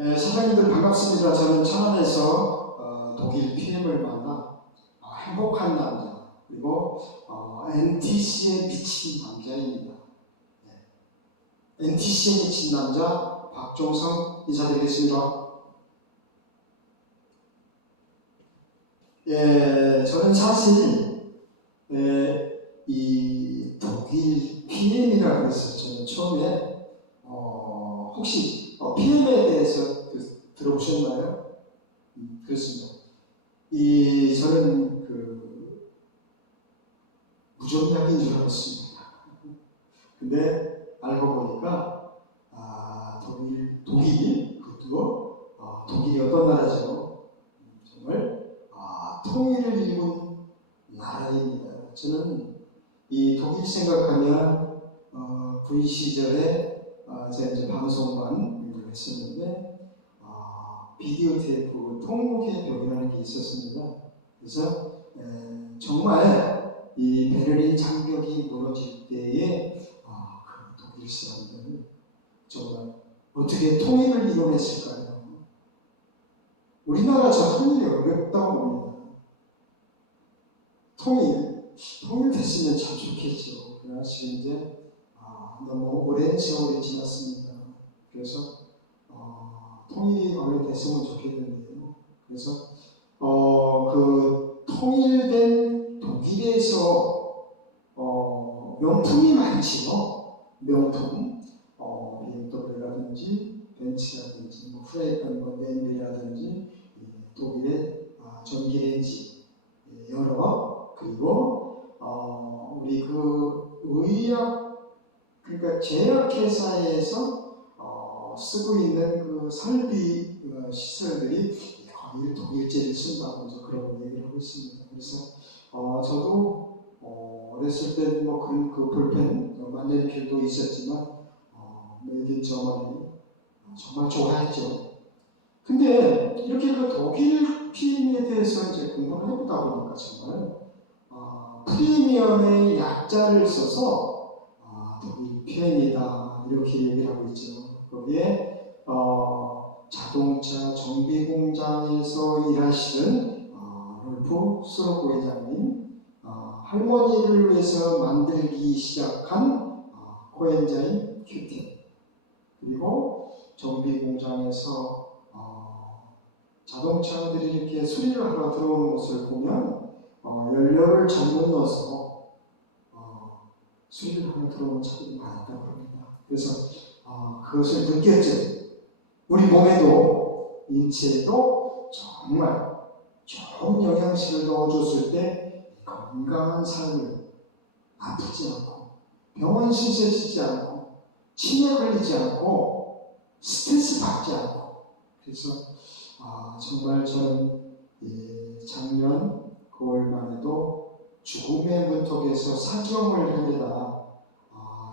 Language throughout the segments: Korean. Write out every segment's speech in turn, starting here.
사장님들 반갑습니다. 저는 천안에서 독일 PM을 만나 행복한 남자 그리고 NTC에 미친 남자입니다. NTC에 미친 남자 박종성 인사드리겠습니다. 저는 사실 이 독일 PM이라고 해서 저는 처음에 혹시 PM에 대해서 들어보셨나요? 그렇습니다. 저는 무좀약인 줄 알았습니다. 근데 알고 보니까 독일이 그것도 독일이 어떤 나라죠? 정말 통일을 이룬 나라입니다. 저는 이 독일 생각하면 군 시절에 제가 이제 방송반 일을 했었는데 비디오 테이프 통곡의 벽이라는 게 있었습니다. 그래서 정말 이 베를린 장벽이 무너질 때에 그 독일 사람들은 정말 어떻게 통일을 이뤄냈을까요? 우리나라 저 통일이 어렵다고 봅니다. 통일됐으면 참 좋겠죠. 그러나 지금 이제 너무 오랜 세월이 지났습니다. 그래서 통일이 얼른 됐으면 좋겠는데요. 그래서 그 통일된 독일에서 명품이 많지요. 명품, BMW라든지 벤츠라든지 프라이팬 냄비라든지 독일의 전기레인지 여러 그리고 우리 그 의약 그러니까 제약회사에서 쓰고 있는 그 설비 시설들이 거의 독일제를 쓴다고 그런 얘기를 하고 있습니다. 그래서 저도 어렸을 때 뭐 그런 그 볼펜 만년필도 있었지만 메이드 저만이 정말 좋아했죠. 근데 이렇게 그 독일 PM에 대해서 이제 공부를 해보다 보니까 정말 프리미엄의 약자를 써서 독일 PM이다 이렇게 얘기를 하고 있죠. 거기에 자동차 정비 공장에서 일하시는 롤프 스로코 회장님, 할머니를 위해서 만들기 시작한 코엔자임 큐틴, 그리고 정비 공장에서 자동차들이 이렇게 수리를 하러 들어오는 것을 보면 연료를 잘못 넣어서 수리를 하러 들어오는 차들이 많았다고 합니다. 그래서 그것을 느꼈죠. 우리 몸에도 인체에도 정말 좋은 영양식을 넣어줬을 때 건강한 삶을 아프지 않고 병원 신세지지 않고 치매 걸리지 않고 스트레스 받지 않고 그래서 정말 저는 작년 9월만 해도 죽음의 문턱에서 사경을 헤매다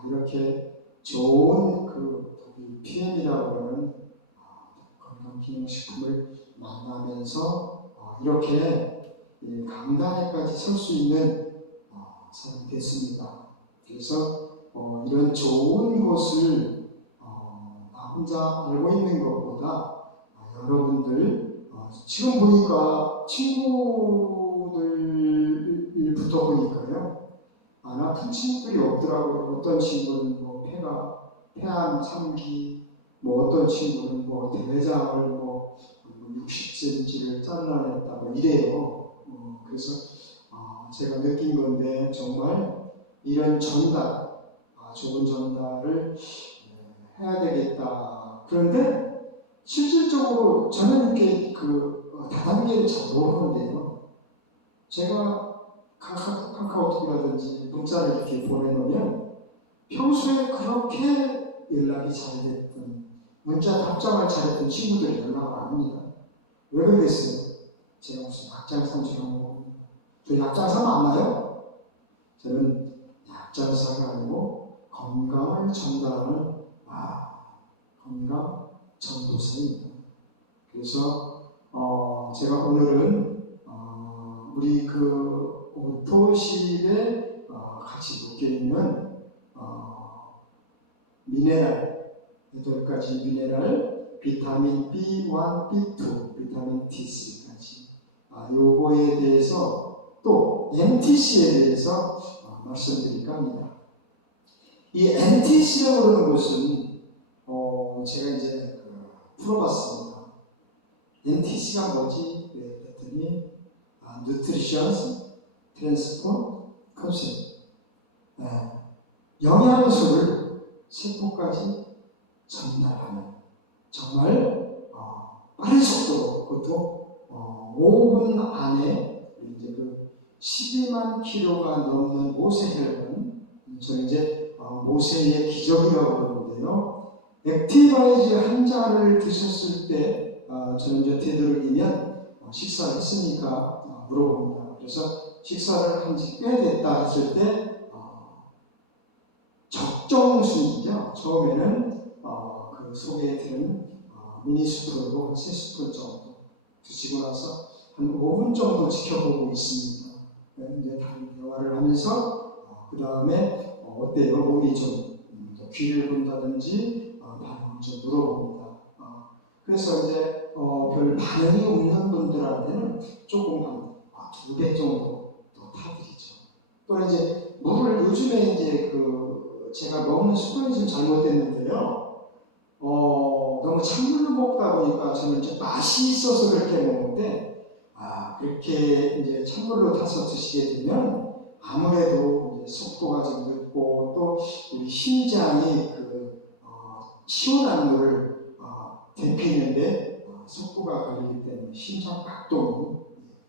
이렇게 좋은 그 독일 PM이라고 하는 건강기능식품을 만나면서 이렇게 강단에까지 설 수 있는 사람이 됐습니다. 그래서 이런 좋은 것을 나 혼자 알고 있는 것보다 여러분들 지금 보니까 친구들부터 보니까요 안 아픈 친구들이 없더라고요. 어떤 친구는 뭐 폐암 3기, 뭐 어떤 친구는 뭐 대장을 뭐 60cm를 잘라냈다 뭐 이래요. 그래서 제가 느낀 건데 정말 이런 전달, 좋은 전달을 해야 되겠다. 그런데 실질적으로 저는 이렇게 그 다단계를 잘 모르는데요. 제가 카카오톡이라든지 문자를 이렇게 보내놓으면 평소에 그렇게 연락이 잘 됐던 문자 답장을 잘했던 친구들이 연락을 안 합니다. 왜 그러겠어요? 제가 무슨 약장사처럼 봅니다. 저 약장사 맞나요? 저는 약장사가 아니고 건강을 전달하는 건강 전도사입니다. 그래서 제가 오늘은 우리 그 오토실에 같이 묶여 있는 미네랄 8가지 미네랄 비타민 B1, B2, 비타민 D3까지 요거에 대해서 또 MTC에 대해서 말씀드릴까 합니다. 이 MTC라고 하는 것은 제가 이제 풀어봤습니다. MTC가 뭐지? 그랬더니 Nutrition Transport Concept. 영양소를 세포까지 전달하는 정말 빠른 속도로 그것도 5분 안에 이제 그 12만 킬로가 넘는 모세혈관, 저는 이제 모세의 기적이라고 그러는데요. 액티바이즈 한 잔을 드셨을 때 저는 이제 되도록이면 식사를 했으니까 물어봅니다. 그래서 식사를 한 지 꽤 됐다 했을 때 적정 순이죠. 처음에는 그 속에 드는 미니스푼으로 한 3스푼 정도 드시고 나서 한 5분 정도 지켜보고 있습니다. 이제 다른 대화를 하면서 그 다음에 어때요? 몸이 좀 귀를 본다든지 반응을 좀 물어봅니다. 그래서 이제 별 반응이 없는 분들한테는 조금 한 2배 정도 더 타드리죠. 또는 이제 물을 요즘에 이제 제가 먹는 습관이 좀 잘못됐는데요. 너무 찬물로 먹다 보니까 저는 좀 맛이 있어서 그렇게 먹는데, 그렇게 이제 찬물로 타서 드시게 되면 아무래도 이제 속도가 좀 늦고 또 우리 심장이 시원한 물을 데피는데 속도가 걸리기 때문에 심장 박동이,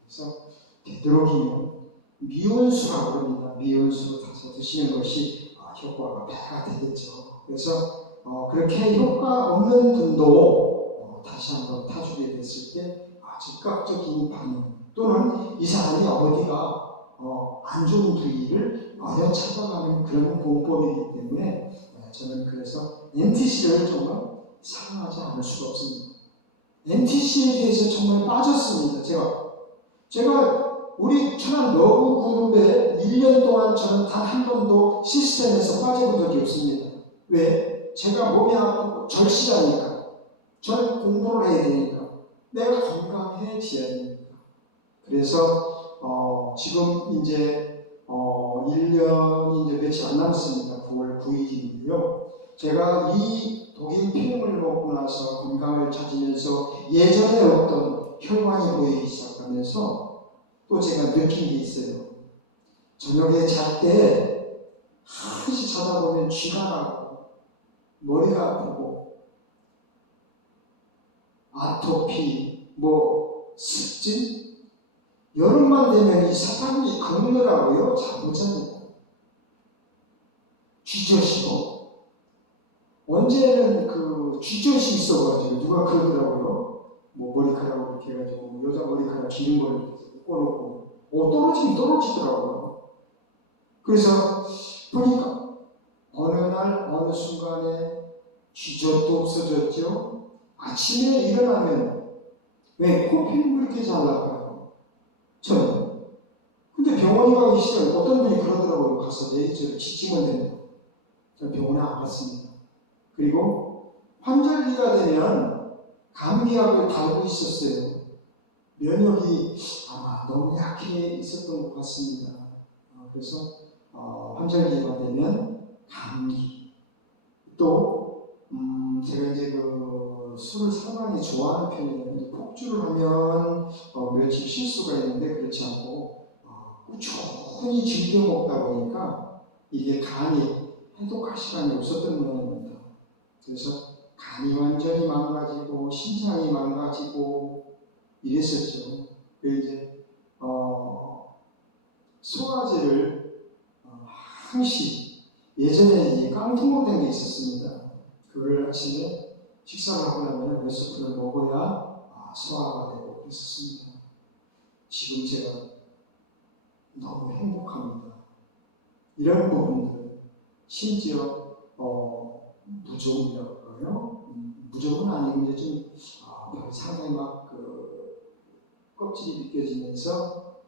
그래서 되도록이면 미온수라고 합니다. 미온수로 타서 드시는 것이 효과가 배가 되겠죠. 그래서 그렇게 효과 없는 분도 다시 한번 타주게 됐을 때 즉각적인 반응, 또는 이 사람이 어디가 안 좋은 부위를 찾아가는 그런 공법이기 때문에 저는 그래서 MTC를 정말 사랑하지 않을 수가 없습니다. MTC에 대해서 정말 빠졌습니다. 제가 우리 천안 러브 그룹에 1년 동안 저는 단 한 번도 시스템에서 빠져본 적이 없습니다. 왜? 제가 몸이 아프고 절실하니까. 저는 공부를 해야 되니까. 내가 건강해져야 되니까. 그래서 지금 이제 1년이 이제 며칠 안 남았습니다. 9월 9일인데요. 제가 이 독일 필름을 먹고 나서 건강을 찾으면서 예전에 어떤 혈관이 보이기 시작하면서 또 제가 느낀 게 있어요. 저녁에 잘 때 한시 자다 보면 쥐가 나고 머리가 아프고 아토피, 습진, 여름만 되면 이 사람이 긁느라고요. 잠 못 잡니다. 쥐젖이고 언제는 쥐젖이 있어가지고 누가 그러더라고요. 머리카락으로 이렇게 해가지고 여자 머리카락 기른 걸 꺼놓고 떨어지긴 떨어지더라고요. 그래서 보니까 어느 날 어느 순간에 쥐젖도 없어졌죠. 아침에 일어나면 왜 코피는 그렇게 잘 나가요? 저는. 근데 병원에 가기 싫어요. 어떤 분이 그러더라고요. 가서 내일 지치면 된다. 저는 병원에 안 갔습니다. 그리고 환절기가 되면 감기약을 달고 있었어요. 면역이 아마 너무 약해 있었던 것 같습니다. 그래서 환절기가 되면 감기, 또 제가 이제 술을 상당히 좋아하는 편이에요. 폭주를 하면 며칠 쉴 수가 있는데 그렇지 않고 꾸준히 즐겨 먹다 보니까 이게 간이 해독할 시간이 없었던 모양입니다. 그래서 간이 완전히 망가지고 심장이 망가지고 이랬었죠. 그래서 이제 소화제를 항시 예전에 이제 깡통으로 된 게 있었습니다. 그걸 아침에 식사를 하고 나면 몇 스푼을 먹어야 소화가 되고 그랬었습니다. 지금 제가 너무 행복합니다. 이런 부분들, 심지어 무좀이라고요. 무좀은 아니고 이제 좀 상당히 막 껍질이 느껴지면서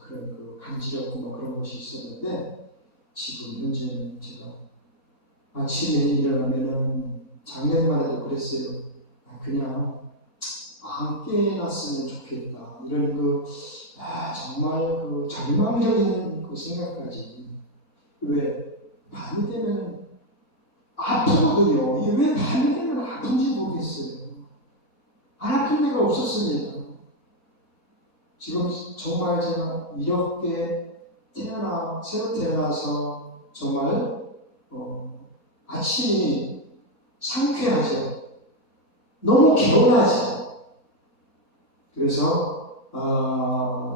그런 간지럽고 그런 것이 있었는데 지금 현재는 제가 아침에 일어나면은 작년만 해도 그랬어요. 그냥 안 깨놨으면 좋겠다. 이런 정말 절망적인 생각까지. 왜? 밤이 되면 아프거든요. 이게 왜 밤이 되면 아픈지 모르겠어요. 안 아픈 데가 없었습니다. 지금 정말 제가 이렇게 새로 태어나서 정말 아침이 상쾌하죠. 너무 개운하죠. 그래서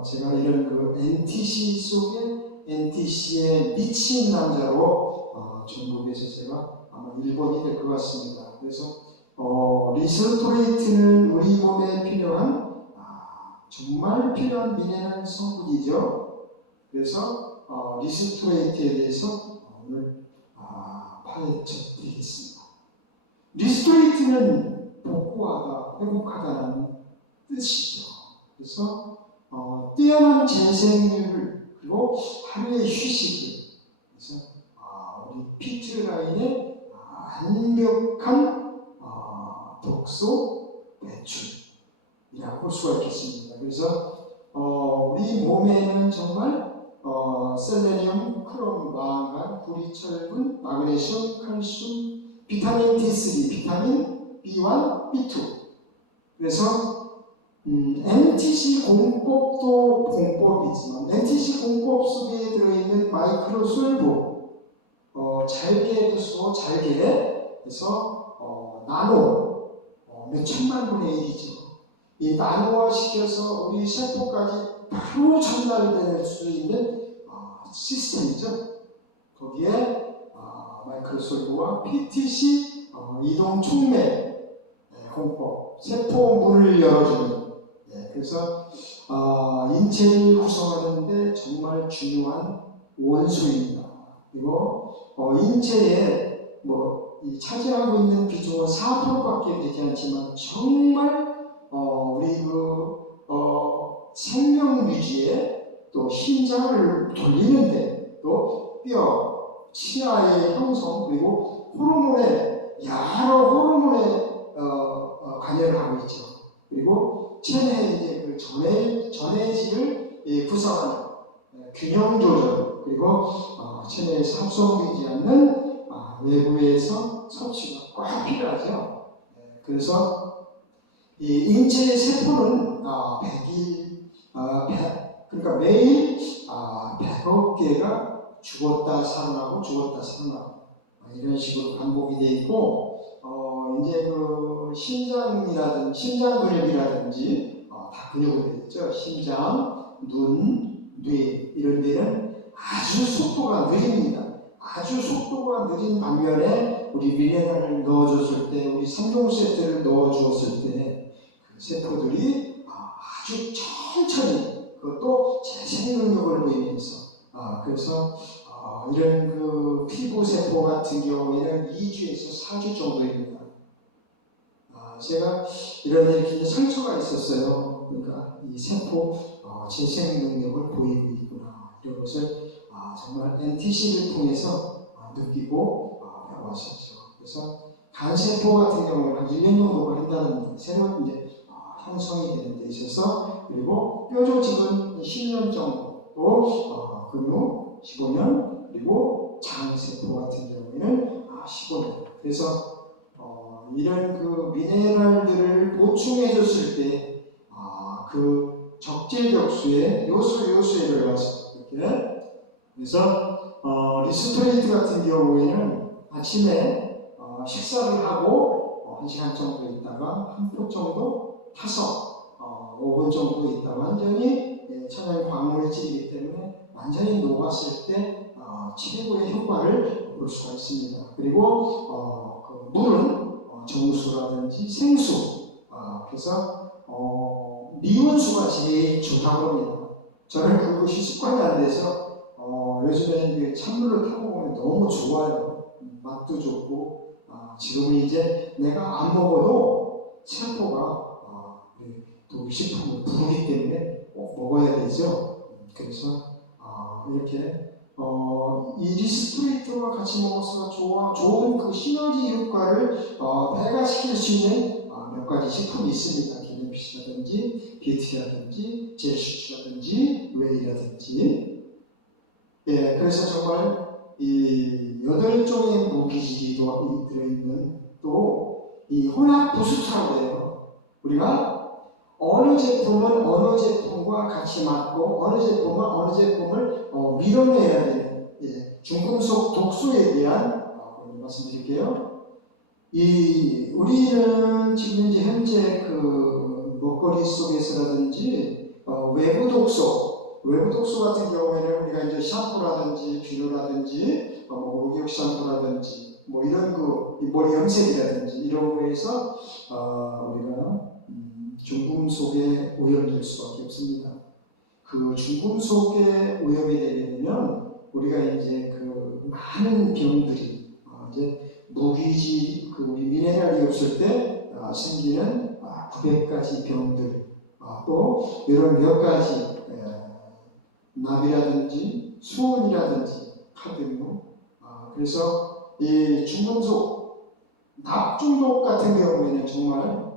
제가 이런 NTC 속에 NTC의 미친 남자로 전국에서 제가 아마 1번이 될 것 같습니다. 그래서 리스토레이트는 우리 몸에 필요한 정말 필요한 미네랄 성분이죠. 그래서 리스토레이트에 대해서 오늘 파헤쳐 드리겠습니다. 리스토레이트는 복구하다, 회복하다는 뜻이죠. 그래서 뛰어난 재생률 그리고 하루의 휴식을 그래서 우리 피트 라인의 완벽한 독소 배출이라고 볼 수가 있겠습니다. 그래서 우리 몸에는 정말 셀레늄, 크롬, 망간, 구리, 철분, 마그네슘, 칼슘, 비타민 D3, 비타민 B1, B2. 그래서 NTC 공법도 공법이지만 NTC 공법 속에 들어있는 마이크로솔브, 잘게부터 잘게에서 나노, 몇 천만 분의 1이죠. 이 나노화 시켜서 우리 세포까지 바로 전달될 수 있는 시스템이죠. 거기에 마이크로솔브와 PTC 이동 촉매 공법, 세포문을 열어주는 그래서 인체를 구성하는데 정말 중요한 원소입니다. 그리고 인체에 이 차지하고 있는 비중은 4%밖에 되지 않지만 정말 우리 생명 유지에 또 심장을 돌리는데 또 뼈, 치아의 형성 그리고 여러 호르몬에 관여를 하고 있죠. 그리고 체내의 이제 전해질을 구성하는 균형 조절 그리고 체내에서 합성되지 않는 외부에서 섭취가 꼭 필요하죠. 그래서 이 인체의 세포는 그러니까 매일 100억 개가 죽었다 살아나고 죽었다 살아나고 이런 식으로 반복이 되어 있고 이제 심장 근육이라든지 다 근육으로 되어 있죠. 심장, 눈, 뇌 이런 데는 아주 속도가 느립니다. 아주 속도가 느린 반면에 우리 미네랄을 넣어줬을 때, 우리 3종 세트를 넣어주었을 때 그 세포들이 아주 천천히 그것도 재생 능력을 보이면서 그래서 이런 피부 세포 같은 경우에는 2주에서 4주 정도입니다. 제가 이렇게 상처가 있었어요. 그러니까 이 세포 재생 능력을 보이고 있구나. 이런 것을 정말 NTC를 통해서 느끼고 배워왔었죠. 그래서 간세포 같은 경우는 한 1년 정도 걸린다는 새로운 이제 형성이 되는 데 있어서 그리고 뼈조직은 10년 정도 또 근육 15년 그리고 장세포 같은 경우에는 15년. 그래서 이런 미네랄들을 보충해줬을 때 그 적재적소에 요소에 들어가서 이렇게 그래서 리스토레이트 같은 경우에는 아침에 식사를 하고 1시간 정도 있다가 한 포 정도 타서 5분 정도 있다가 완전히 천연 광물질이기 때문에 완전히 녹았을 때 최고의 효과를 볼 수가 있습니다. 그리고 물은 정수라든지 생수 그래서 미온수가 제일 좋다고 합니다. 저는 그것이 습관이 안 돼서 요즘에 찬물을 타고 보면 너무 좋아요. 맛도 좋고 지금은 이제 내가 안 먹어도 세포가 또 식품을 부르기 때문에 꼭 먹어야 되죠. 그래서 이렇게 이 리스토레이트와 같이 먹어서 좋은 그 시너지 효과를 배가시킬 수 있는 몇 가지 식품이 있습니다. 기념핏이라든지 비트라든지 젤슈츠라든지 웨이라든지. 예, 그래서 정말 이 8종의 무기질이 들어있는 또 이 혼합 부수차로 돼요. 우리가 어느 제품은 어느 제품과 같이 맞고 어느 제품은 어느 제품을 밀어내야 돼요. 예, 중금속 독소에 대한 말씀드릴게요. 우리는 지금 이제 현재 그 먹거리 속에서라든지 외부 독소 같은 경우에는 우리가 이제 샴푸라든지 비누라든지 목욕 샴푸라든지 뭐 이런 머리 염색이라든지 이런 거에서 우리가 중금속에 오염될 수밖에 없습니다. 그 중금속에 오염이 되게 되면 우리가 이제 그 많은 병들이 이제 무기질 우리 미네랄이 없을 때 생기는 900가지 병들 또 이런 몇 가지 납이라든지 수은이라든지 카드뮴 그래서 이 중금속 납 중독 같은 경우에는 정말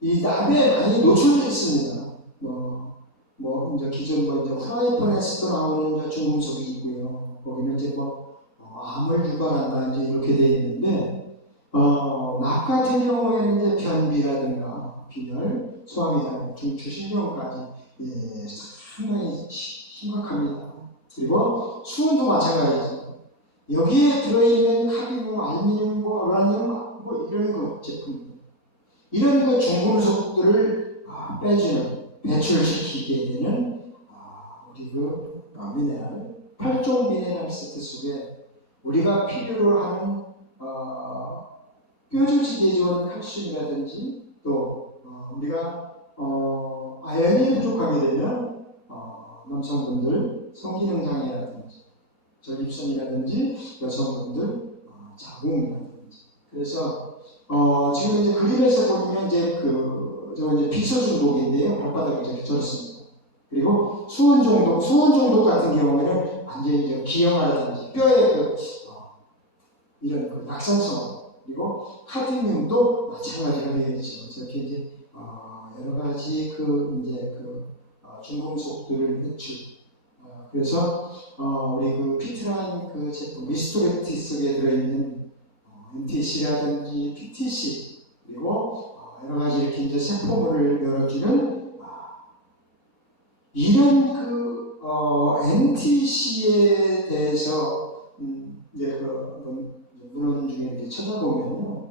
이 납에 많이 노출되어 있습니다. 이제 기존 이제 프라이팬에서도 나오는 중금속이 있고요. 거기는 이제 암을 유발한다 이제 이렇게 되어 있는데 납 같은 경우에는 이제 변비라든가 빈혈, 소화기관, 중추신경까지 상당히 심각합니다. 그리고 수은도 마찬가지죠. 여기에 들어있는 카드뮴, 알루미늄, 우라늄 이런 제품 이런 중금속들을 빼주는 배출시키게 되는 우리 미네랄 8종 미네랄 세트 속에 우리가 필요로 하는 뼈조직에 좋은 칼슘이라든지 또 우리가 아연이 부족하게 되면 남성분들 성기능 장애라든지 전립선이라든지 여성분들 자궁이라든지 그래서 지금 이제 그림에서 보면 이제 저 이제 비소 중독인데요. 발바닥이 이렇게 젖습니다. 그리고 수은 중독 같은 경우에는 완전히 이제 기형아라든지 뼈의 이런 약산성 그리고 카드뮴도 마찬가지가 되겠죠. 이렇게 이제 여러 가지 중금속들을 배출. 그래서 우리 피트라인 제품 미스토렉티 속에 들어있는 MTC라든지 PTC 그리고 여러 가지 이렇게 이제 세포물을 열어주는 이런 MTC에 대해서 이제 문헌 중에 이렇게 찾아보면요,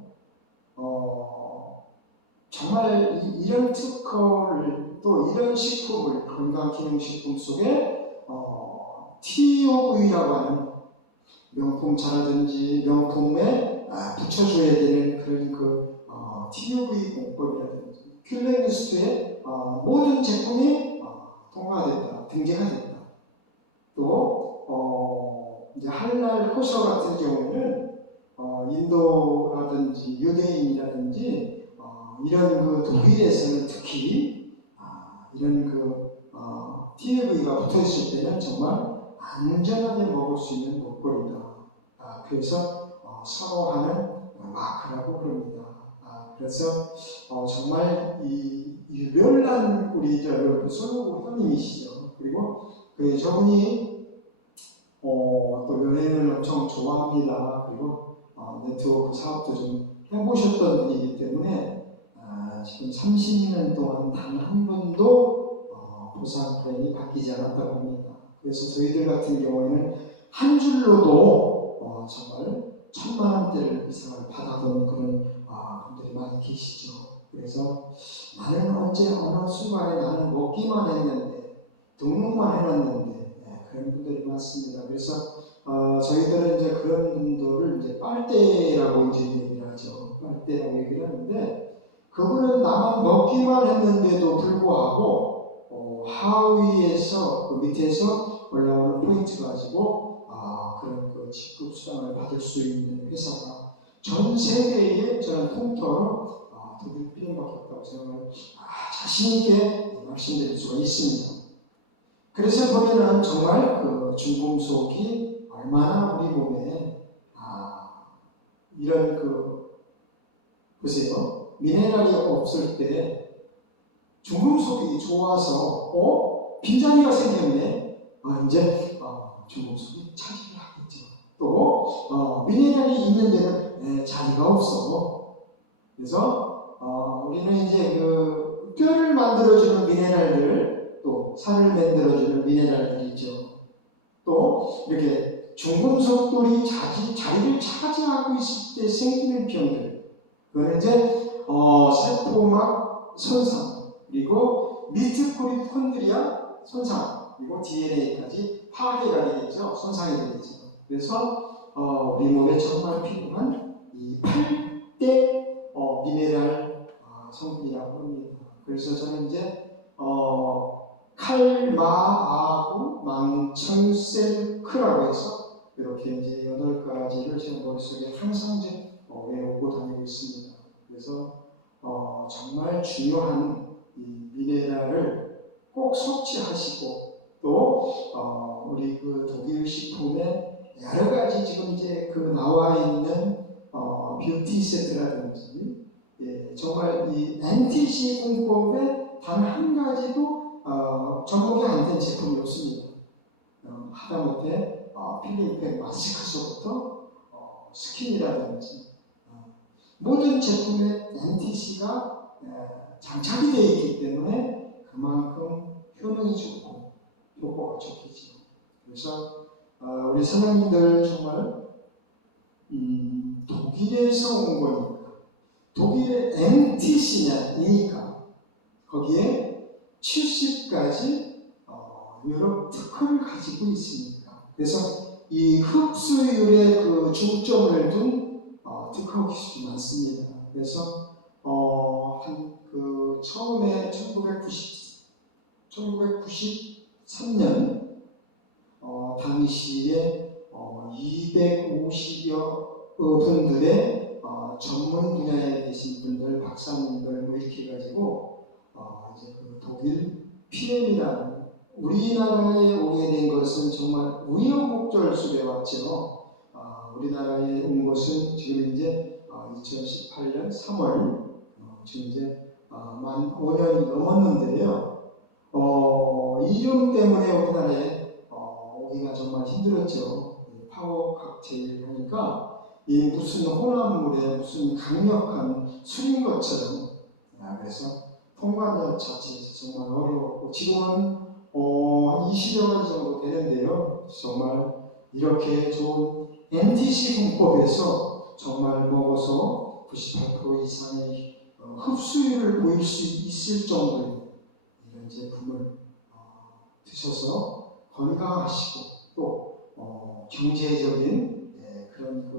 정말 이런 특허를 또 이런 식품을 건강기능식품 속에 TOV라고 하는 명품차라든지 명품에 붙여줘야 되는 그런 TUV 공법이라든지 큘레리스트에 모든 제품이 통과됐다, 등재가 됐다. 또 이제 할랄 코셔 같은 경우에는 인도라든지 유대인이라든지 이런 독일에서는 특히 이런 TUV가 붙어있을 때는 정말 안전하게 먹을 수 있는 먹거리다. 그래서 선호하는 마크라고 그럽니다. 그래서 정말 이 유별난 우리 솔로몬 형님이시죠. 그리고 저분이 또 여행을 엄청 좋아합니다. 그리고 네트워크 사업도 좀 해보셨던 분이기 때문에 지금 30년 동안 단 한 번도 보상 플랜이 바뀌지 않았다고 합니다. 그래서 저희들 같은 경우에는 한 줄로도 정말 1000만 원대를 이상을 받아본 그런 분들이 많이 계시죠. 그래서 나는 언제 어느 순간에 나는 먹기만 했는데 등록만 해놨는데 그런 분들이 많습니다. 그래서 저희들은 이제 그런 분들을 이제 빨대라고 이제 얘기를 하죠. 빨대라고 얘기를 하는데 그분은 나만 먹기만 했는데도 불구하고 하위에서 밑에서 올라오는 포인트 가지고 그런 직급 수당을 받을 수 있는 회사가 전 세계에 저는 통틀어 독일 필름밖에 없다고 생각을 자신있게 말씀드릴 수가 있습니다. 그래서 보면은 정말 중금속이 얼마나 우리 몸에 이런 보세요. 미네랄이 없을 때 중금속이 좋아서 빈자리가 생겼네. 이제 중금속이 차지를 하겠죠. 또 미네랄이 있는 데는 자리가 없어. 그래서 우리는 이제 그 뼈를 만들어주는 미네랄들, 또 살을 만들어주는 미네랄들이 있죠. 또 이렇게 중금속들이 자리를 차지하고 있을 때 생기는 병들, 그거는 이제 세포막 손상, 그리고 미토콘드리아 손상, 그리고 DNA까지 파괴가 되겠죠. 손상이 되겠죠. 그래서 우리 몸에 정말 필요한 이 8대 미네랄 성분이라고 합니다. 그래서 저는 이제 칼, 마, 아구, 망청, 셀크라고 해서 이렇게 이제 8가지를 제 머릿속에 항상 외우고 다니고 있습니다. 그래서 정말 중요한 이 미네랄을 꼭 섭취하시고 또 우리 그 독일 식품에 여러 가지 지금 이제 그 나와 있는 뷰티 세트라든지 정말 이 NTC 공법에 단 한 가지도 접목이 안 된 제품이 없습니다. 하다못해 필링팩 마스크서부터 스킨이라든지 모든 제품에 NTC가 장착이 되어 있기 때문에 그만큼 효능이 좋고 효과가 좋겠죠. 그래서 우리 선생님들 정말 독일에서 온 거니까 독일의 NTC냐니까 거기에 70가지 유럽 특허를 가지고 있으니까 그래서 이 흡수율에 그 중점을 둔 특허 기술이 많습니다. 그래서 처음에 1993년 당시에 250여 분들의 전문 분야에 계신 분들, 박사님들 뭐 이렇게 해가지고 이제 그 독일 PM이라는 우리나라에 오게 된 것은 정말 우여곡절 속에 왔죠. 우리나라에 온 것은 지금 이제 2018년 3월 지금 이제 만 5년이 넘었는데요. 이름 때문에 우리나라에 오기가 정말 힘들었죠. 파워 칵테일 하니까 이 무슨 혼합물에 무슨 강력한 술인 것처럼 그래서 통과력 자체에서 정말 어려웠고 지금은 한 20여 가지 정도 되는데요. 정말 이렇게 좋은 NTC 공법에서 정말 먹어서 98% 이상의 흡수율을 보일 수 있을 정도의 이런 제품을 드셔서 건강하시고 또 경제적인 그런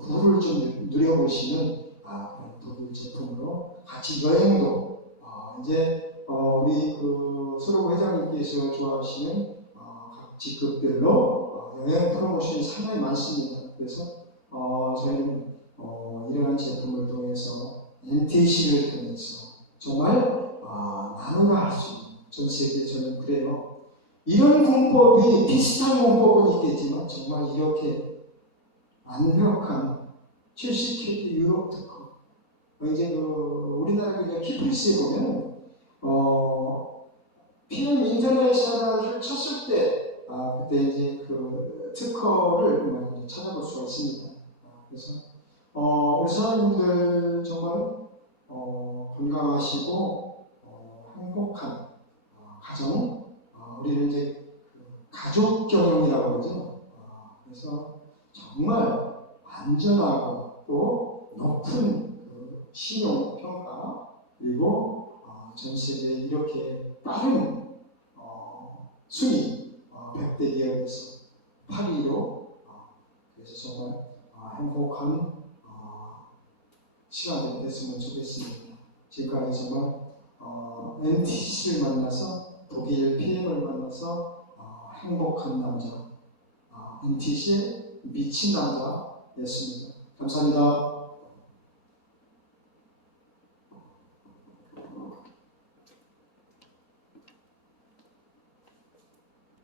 부를 좀 누려보시는 그런 독일 제품으로 같이 여행도 이제 우리 그 수록 회장님께서 좋아하시는 각 직급별로 여행 프로모션이 상당히 많습니다. 그래서 저희는 이러한 제품을 통해서 NTC를 통해서 정말 나누가 할 수 있는 전 세계에서는 그래요. 이런 공법이 비슷한 공법은 있겠지만 정말 이렇게 완벽한 70kg 유럽 특허 이제 우리나라 그냥 키프리스에 보면 PM 인터내셔널을 쳤을 때 그때 이제 그 특허를 찾아볼 수가 있습니다. 그래서 우리 사장님들 정말 건강하시고 행복한 가정 우리는 이제 가족 경영이라고 그러죠. 그래서 정말 안전하고 또 높은 신용 평가 그리고 전 세계에 이렇게 빠른 순위 100대 기업에서 8위로 그래서 정말 행복한 시간이 됐으면 좋겠습니다. 지금까지 정말 NTC를 만나서 독일 PM을 만나서 행복한 남자 NTC의 미친 남자였습니다. 감사합니다.